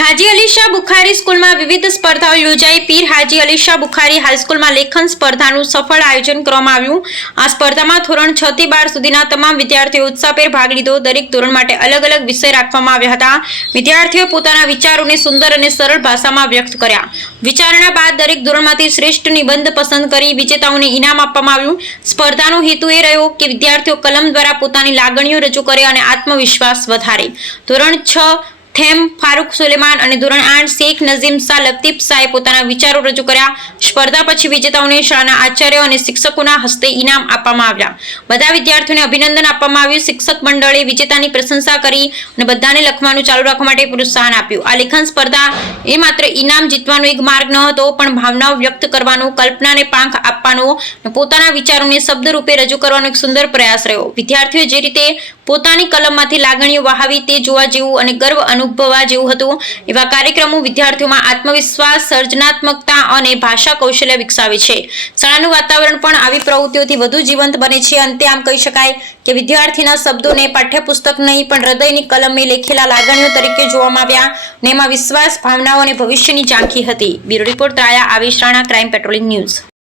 હાજી અલી શાહ બુખારી સ્કૂલમાં વિવિધ સ્પર્ધાઓ યોજાઈ. પીર હાજી અલી શાહ બુખારી હાઈસ્કૂલમાં લેખન સ્પર્ધાનું સફળ આયોજન કરવામાં આવ્યું. આ સ્પર્ધામાં ધોરણ છ થી બાર સુધીના તમામ વિદ્યાર્થીઓ ઉત્સાહભેર ભાગ લીધો. દરેક ધોરણ માટે અલગ અલગ વિષય રાખવામાં આવ્યા હતા. વિદ્યાર્થીઓ પોતાના વિચારોને સુંદર અને સરળ ભાષામાં વ્યક્ત કર્યા. વિચારણા બાદ દરેક ધોરણમાંથી શ્રેષ્ઠ નિબંધ પસંદ કરી વિજેતાઓને ઇનામ આપવામાં આવ્યું. સ્પર્ધાનો હેતુ એ રહ્યો કે વિદ્યાર્થીઓ કલમ દ્વારા પોતાની લાગણીઓ રજૂ કરે અને આત્મવિશ્વાસ વધારે. ધોરણ છ થેમ, ફારૂક સુલેમાન અને ધોરણ આઠ શેખ નઝીમ શાહ લતીફ શાહે પોતાના વિચારો રજૂ કર્યા. સ્પર્ધા પછી વિજેતાઓને શાળાના આચાર્ય અને શિક્ષકોના હસ્તે ઇનામ આપવામાં આવ્યા. બધા વિદ્યાર્થીઓને અભિનંદન આપવામાં આવ્યું. શિક્ષક મંડળે વિજેતાની પ્રશંસા કરી અને બધાને લખવાનું ચાલુ રાખવા માટે પ્રોત્સાહન આપ્યું. આ લેખન સ્પર્ધા એ માત્ર ઇનામ જીતવાનો એક માર્ગ ન હતો, પણ ભાવનાઓ વ્યક્ત કરવાનો, કલ્પનાને પાંખ આપવાનો પોતાના વિચારોને શબ્દ રૂપે રજૂ કરવાનો એક સુંદર પ્રયાસ રહ્યો. વિદ્યાર્થીઓ જે રીતે પોતાની કલમમાંથી લાગણીઓ વહાવી તે જોવા જેવું અને ગર્વ અનુભવવા જેવું હતું. એવા કાર્યક્રમો વિદ્યાર્થીઓમાં આત્મવિશ્વાસ, સર્જનાત્મકતા અને ભાષા કૌશલ્ય વિકસાવે છે. શાળાનું વાતાવરણ પણ આવી પ્રવૃત્તિઓથી વધુ જીવંત બને છે. અંતે આમ કહી શકાય કે વિદ્યાર્થીના શબ્દોને પાઠ્યપુસ્તક નહીં, પણ હૃદયની કલમે લેખેલા લાગણીઓ તરીકે જોવામાં આવ્યા અને એમાં વિશ્વાસ, ભાવનાઓ અને ભવિષ્યની ઝાંખી હતી. Bureau report ત્રાયા Avesh Rana, crime patrolling news.